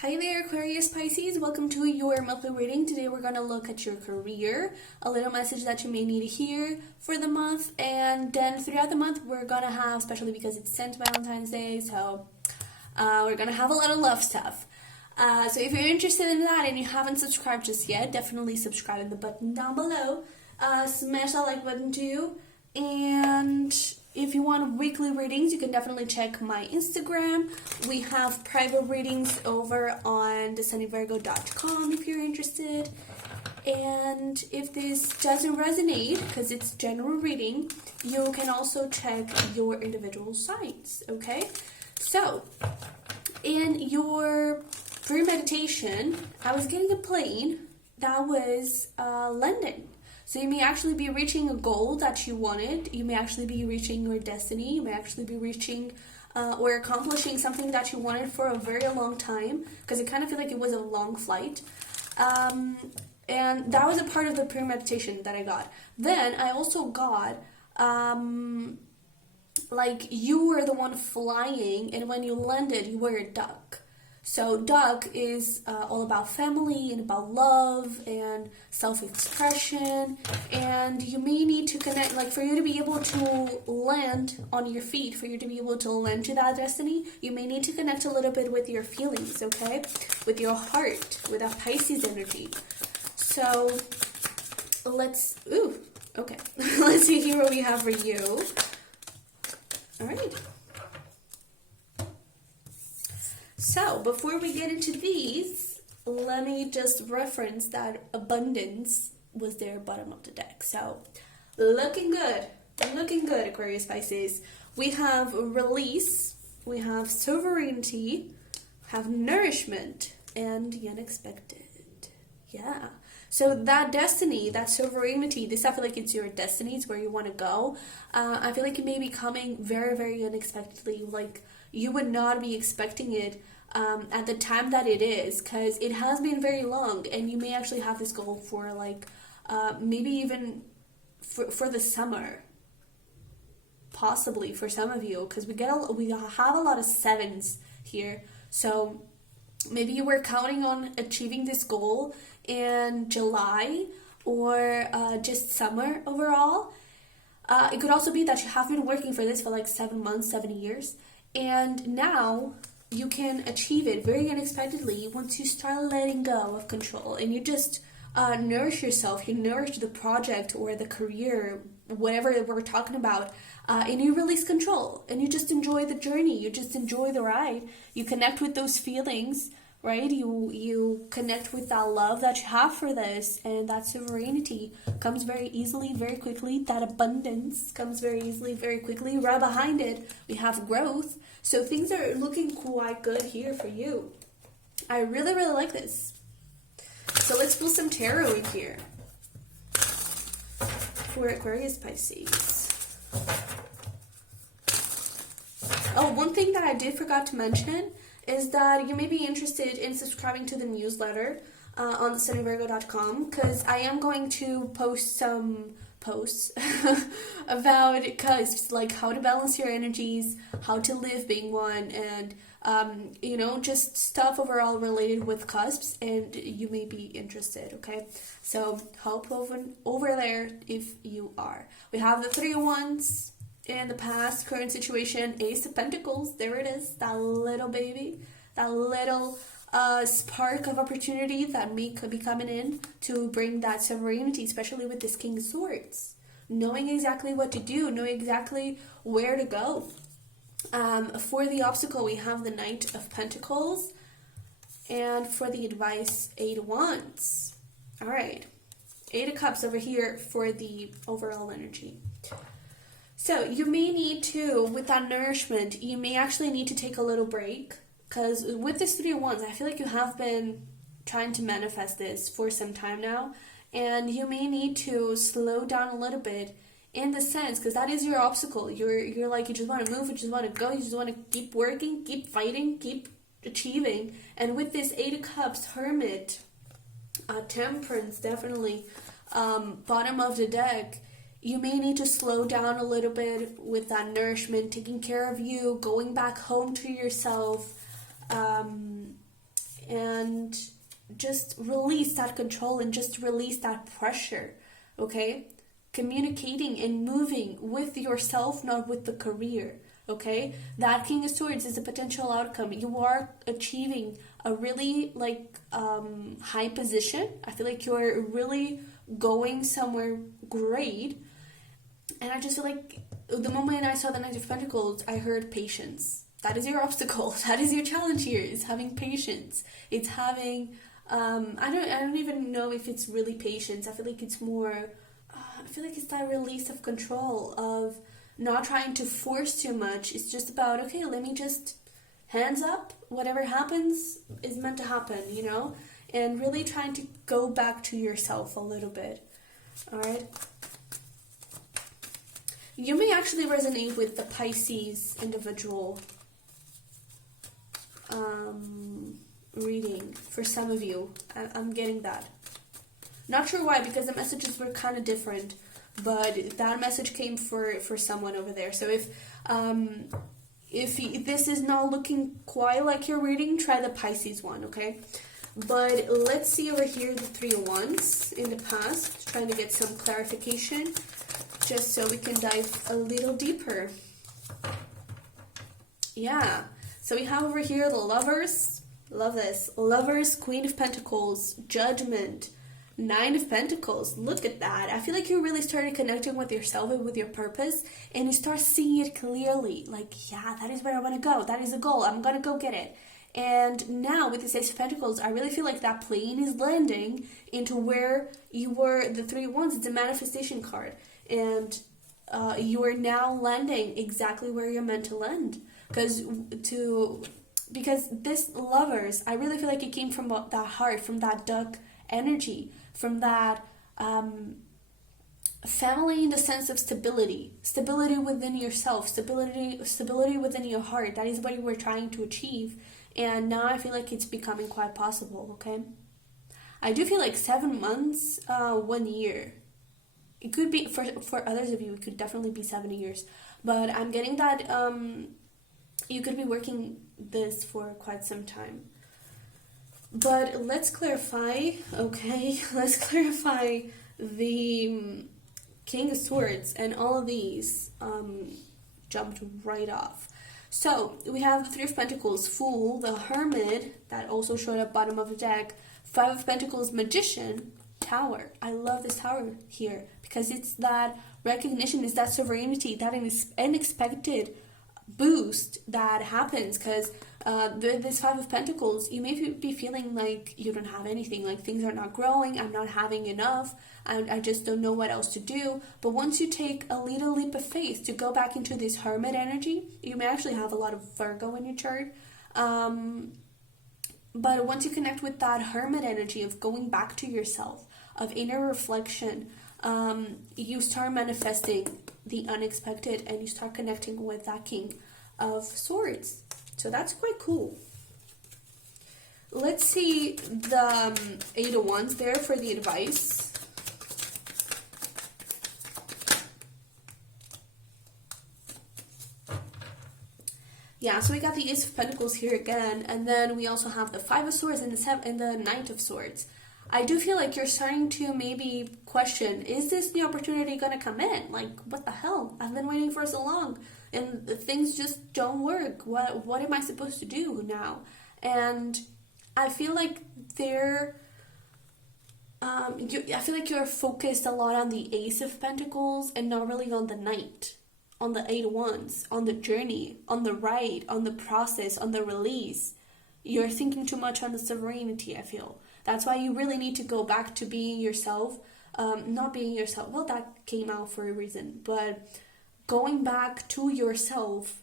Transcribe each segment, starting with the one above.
Hi there, Aquarius Pisces. Welcome to your monthly reading. Today we're going to look at your career, a little message that you may need to hear for the month, and then throughout the month we're going to have, especially because it's St. Valentine's Day, so we're going to have a lot of love stuff. So if you're interested in that and you haven't subscribed just yet, definitely subscribe in the button down below. Smash that like button too, and if you want weekly readings, you can definitely check my Instagram. We have private readings over on sunnyvirgo.com if you're interested. And if this doesn't resonate, because it's general reading, you can also check your individual signs, okay? So, in your pre-meditation, I was getting a plane that was London. So you may actually be reaching a goal that you wanted. You may actually be reaching your destiny. You may actually be reaching or accomplishing something that you wanted for a very long time, because it kind of feel like it was a long flight. And that was a part of the premeditation that I got. Then I also got like you were the one flying, and when you landed, you were a duck. So duck is all about family and about love and self-expression, and you may need to connect, like for you to be able to land on your feet, for you to be able to land to that destiny, you may need to connect a little bit with your feelings, okay? With your heart, with that Pisces energy. So let's see here what we have for you. All right. So, before we get into these, let me just reference that abundance was their bottom of the deck. So, looking good, Aquarius Pisces. We have release, we have sovereignty, have nourishment, and the unexpected. Yeah. So that destiny, that sovereignty, this I feel like it's your destiny, it's where you want to go. I feel like it may be coming very, very unexpectedly, like you would not be expecting it at the time that it is, because it has been very long, and you may actually have this goal for like maybe even for the summer, possibly for some of you, because we have a lot of sevens here. So maybe you were counting on achieving this goal in July or just summer overall. It could also be that you have been working for this for like 7 months, 7 years, and now you can achieve it very unexpectedly once you start letting go of control and you just nourish yourself, you nourish the project or the career, whatever we're talking about, and you release control and you just enjoy the journey, you just enjoy the ride, you connect with those feelings, right? You connect with that love that you have for this, and that sovereignty comes very easily, very quickly. That abundance comes very easily, very quickly. Right behind it, we have growth. So things are looking quite good here for you. I really, really like this. So let's pull some tarot in here for Aquarius Pisces. Oh, one thing that I did forgot to mention is that you may be interested in subscribing to the newsletter on sunnyvirgo.com, because I am going to post some posts about cusps, like how to balance your energies, how to live being one, and just stuff overall related with cusps, and you may be interested, okay? So hop over there if you are. We have the 3 of Wands. In the past, current situation, Ace of Pentacles, there it is, that little baby, that little spark of opportunity that could be coming in to bring that sovereignty, especially with this King of Swords. Knowing exactly what to do, knowing exactly where to go. For the obstacle, we have the Knight of Pentacles, and for the advice, 8 of Wands. All right, 8 of Cups over here for the overall energy. So you may need to, with that nourishment, you may actually need to take a little break, because with this 3 of Wands, I feel like you have been trying to manifest this for some time now, and you may need to slow down a little bit in the sense, because that is your obstacle. You're like, you just want to move, you just want to go, you just want to keep working, keep fighting, keep achieving. And with this 8 of Cups, Hermit, Temperance, definitely, bottom of the deck, you may need to slow down a little bit with that nourishment, taking care of you, going back home to yourself, and just release that control and just release that pressure, okay? Communicating and moving with yourself, not with the career, okay? That King of Swords is a potential outcome. You are achieving a really high position. I feel like you're really going somewhere great. And I just feel like the moment I saw the Knight of Pentacles, I heard patience. That is your obstacle. That is your challenge here. It's having patience. It's having I don't even know if it's really patience. I feel like it's more I feel like it's that release of control, of not trying to force too much. It's just about, okay, let me just hands up. Whatever happens is meant to happen, you know? And really trying to go back to yourself a little bit. All right? You may actually resonate with the Pisces individual reading for some of you. I'm getting that. Not sure why, because the messages were kind of different, but that message came for someone over there. So if this is not looking quite like your reading, try the Pisces one, okay? But let's see over here the Three of Wands in the past, trying to get some clarification, just so we can dive a little deeper. Yeah, so we have over here the Lovers. Love this. Lovers, Queen of Pentacles, Judgment, Nine of Pentacles. Look at that. I feel like you really started connecting with yourself and with your purpose, and you start seeing it clearly. Like, yeah, that is where I want to go. That is a goal. I'm going to go get it. And now with the Ace of Pentacles, I really feel like that plane is landing into where you were. The Three of Wands, it's a manifestation card. And you are now landing exactly where you're meant to land. Because this Lovers, I really feel like it came from that heart, from that duck energy, from that family in the sense of stability within yourself, stability within your heart. That is what you were trying to achieve, and now I feel like it's becoming quite possible. Okay, I do feel like 7 months, 1 year. It could be for others of you. It could definitely be 7 years, but I'm getting that you could be working this for quite some time. But let's clarify, okay? Let's clarify the King of Swords, and all of these jumped right off. So we have the Three of Pentacles, Fool, the Hermit, that also showed up bottom of the deck, Five of Pentacles, Magician, Tower. I love this Tower here because it's that recognition, it's that sovereignty, that unexpected boost that happens, because this Five of Pentacles, you may be feeling like you don't have anything, like things are not growing, I'm not having enough, I just don't know what else to do. But once you take a little leap of faith to go back into this Hermit energy, you may actually have a lot of Virgo in your chart, but once you connect with that Hermit energy of going back to yourself, of inner reflection, you start manifesting the unexpected, and you start connecting with that King of Swords. So that's quite cool. Let's see the Eight of Wands there for the advice. Yeah, so we got the Ace of Pentacles here again, and then we also have the Five of Swords and the Knight of Swords. I do feel like you're starting to maybe question, is this new opportunity going to come in? Like, what the hell? I've been waiting for so long, and things just don't work. What am I supposed to do now? And I feel like I feel like you're focused a lot on the Ace of Pentacles and not really on the Knight, on the Eight of Wands, on the journey, on the ride, on the process, on the release. You're thinking too much on the sovereignty, I feel. That's why you really need to go back to being yourself, not being yourself. Well, that came out for a reason, but going back to yourself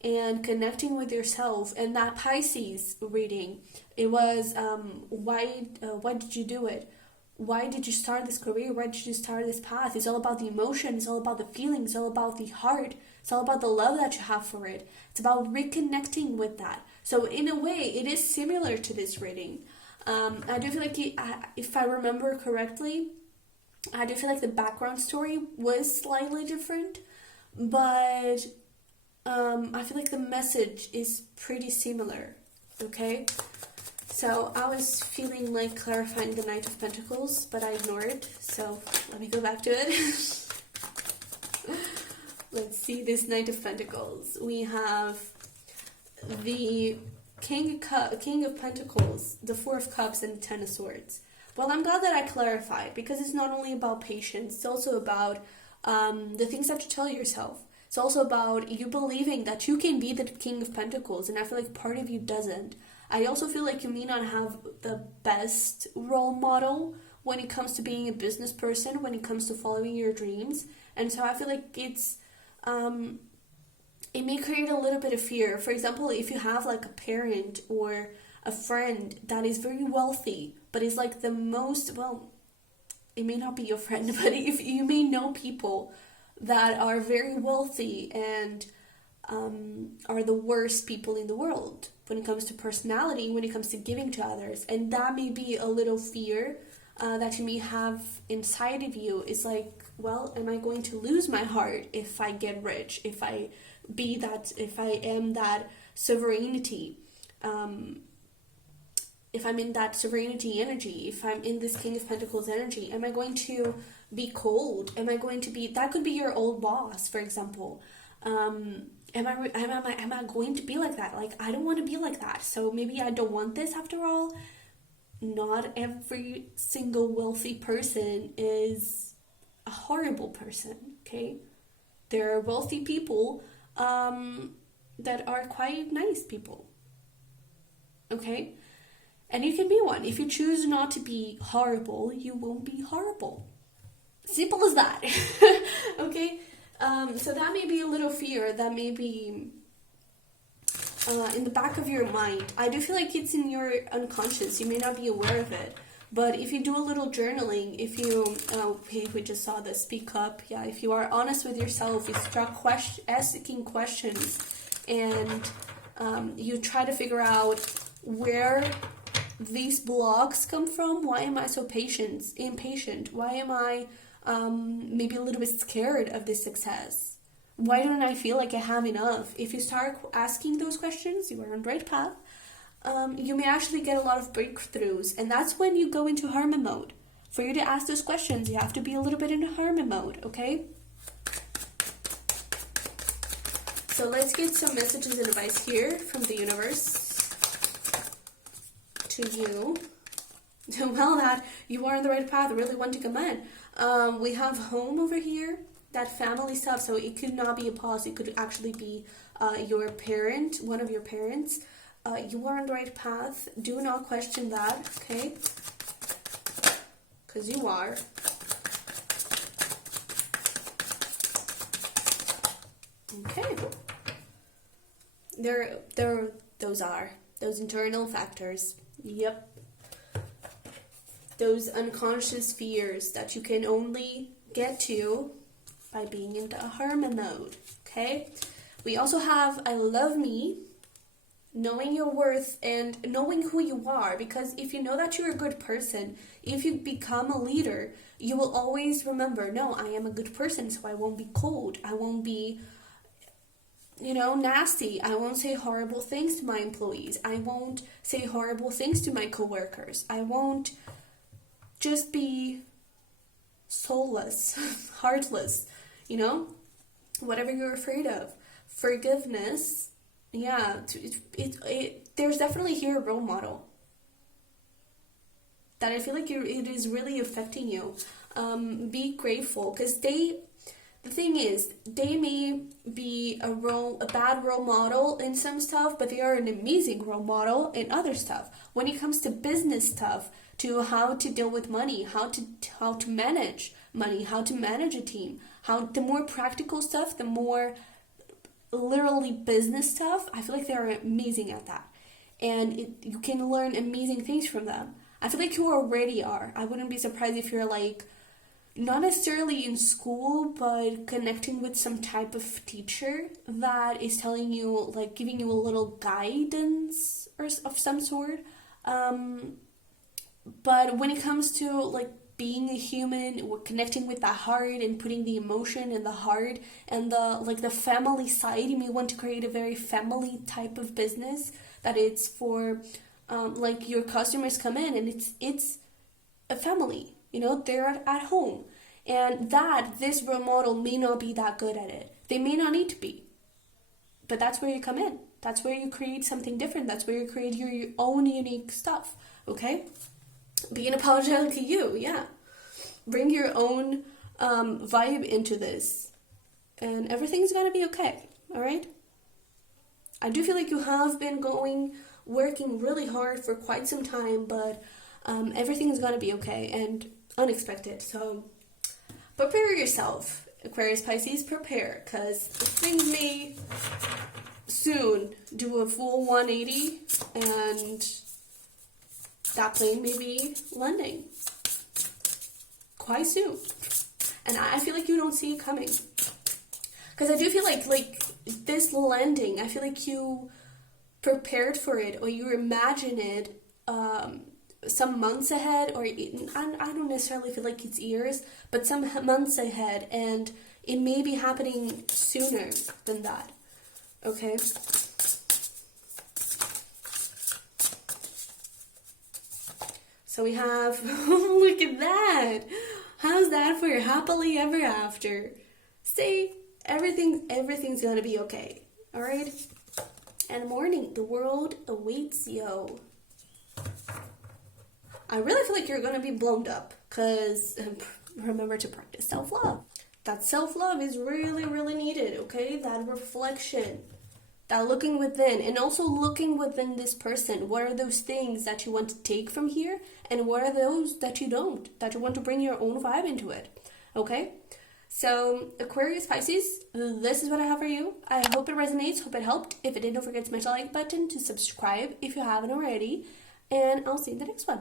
and connecting with yourself. And that Pisces reading, it was, why did you do it? Why did you start this career? Why did you start this path? It's all about the emotion. It's all about the feelings. It's all about the heart. It's all about the love that you have for it. It's about reconnecting with that. So in a way, it is similar to this reading. I do feel like, if I remember correctly, I do feel like the background story was slightly different, but I feel like the message is pretty similar, okay? So I was feeling like clarifying the Knight of Pentacles, but I ignored it. So let me go back to it. Let's see this Knight of Pentacles. We have the King of Pentacles, the Four of Cups, and the Ten of Swords. Well, I'm glad that I clarified, because it's not only about patience, it's also about the things you have to tell yourself. It's also about you believing that you can be the King of Pentacles, and I feel like part of you doesn't. I also feel like you may not have the best role model when it comes to being a business person, when it comes to following your dreams. And so I feel like it's, it may create a little bit of fear. For example, if you have like a parent or a friend that is very wealthy, but is like the most, well, it may not be your friend, but if you may know people that are very wealthy and are the worst people in the world when it comes to personality, when it comes to giving to others. And that may be a little fear that you may have inside of you. It's like, well, am I going to lose my heart if I get rich, if I am that sovereignty, if I'm in that sovereignty energy, if I'm in this King of Pentacles energy, am I going to be cold? Am I going to be, that could be your old boss, for example. Am I going to be like that? Like, I don't want to be like that. So maybe I don't want this after all. Not every single wealthy person is a horrible person, okay? There are wealthy people that are quite nice people, okay? And you can be one. If you choose not to be horrible, you won't be horrible. Simple as that, okay? So that may be a little fear, that may be in the back of your mind. I do feel like it's in your unconscious. You may not be aware of it. But if you do a little journaling, if you, hey, we just saw this, speak up. Yeah, if you are honest with yourself, you start asking questions, and you try to figure out where these blocks come from. Why am I so impatient? Why am I maybe a little bit scared of this success? Why don't I feel like I have enough? If you start asking those questions, you are on the right path. You may actually get a lot of breakthroughs, and that's when you go into hermit mode. For you to ask those questions, you have to be a little bit in hermit mode, okay? So let's get some messages and advice here from the universe to you. Well, that you are on the right path, really want to come in. We have home over here, that family stuff, so it could not be a pause, it could actually be your parent, one of your parents. You are on the right path. Do not question that, okay? Because you are. Okay. Those internal factors. Yep. Those unconscious fears that you can only get to by being into a hermit mode, okay? We also have I love me. Knowing your worth and knowing who you are, because if you know that you're a good person, if you become a leader, you will always remember, no, I am a good person, so I won't be cold, I won't be, nasty, I won't say horrible things to my employees, I won't say horrible things to my coworkers, I won't just be soulless, heartless, whatever you're afraid of. Forgiveness. Yeah, there's definitely here a role model that I feel like it is really affecting you. Be grateful, because the thing is, they may be a bad role model in some stuff, but they are an amazing role model in other stuff. When it comes to business stuff, to how to deal with money, how to manage money, how to manage a team, the more practical stuff, the more literally business stuff, I feel like they're amazing at that, and you can learn amazing things from them. I feel like you already are. I wouldn't be surprised if you're like not necessarily in school, but connecting with some type of teacher that is telling you, like giving you a little guidance or of some sort. But when it comes to like being a human, or connecting with the heart and putting the emotion in the heart and the family side, you may want to create a very family type of business that it's for like your customers come in and it's a family, you know, they're at home. And that this role model may not be that good at it. They may not need to be. But that's where you come in. That's where you create something different. That's where you create your own unique stuff. Okay? Be unapologetic you, yeah. Bring your own vibe into this. And everything's gonna be okay. Alright? I do feel like you have been working really hard for quite some time, but everything's gonna be okay and unexpected. So prepare yourself, Aquarius Pisces, prepare, because things may soon do a full 180 and that plane may be landing quite soon. And I feel like you don't see it coming. Because I do feel like this landing, I feel like you prepared for it or you imagine it some months ahead, or I don't necessarily feel like it's years, but some months ahead, and it may be happening sooner than that. Okay? So we have, look at that. How's that for happily ever after? See, everything's gonna be okay. All right? And morning, the world awaits you. I really feel like you're going to be blown up, because remember to practice self-love. That self-love is really, really needed, okay? That reflection, that looking within, and also looking within this person. What are those things that you want to take from here, and what are those that you don't, that you want to bring your own vibe into it, okay? So, Aquarius Pisces, this is what I have for you. I hope it resonates, hope it helped. If it did, don't forget to smash the like button, to subscribe if you haven't already, and I'll see you in the next one.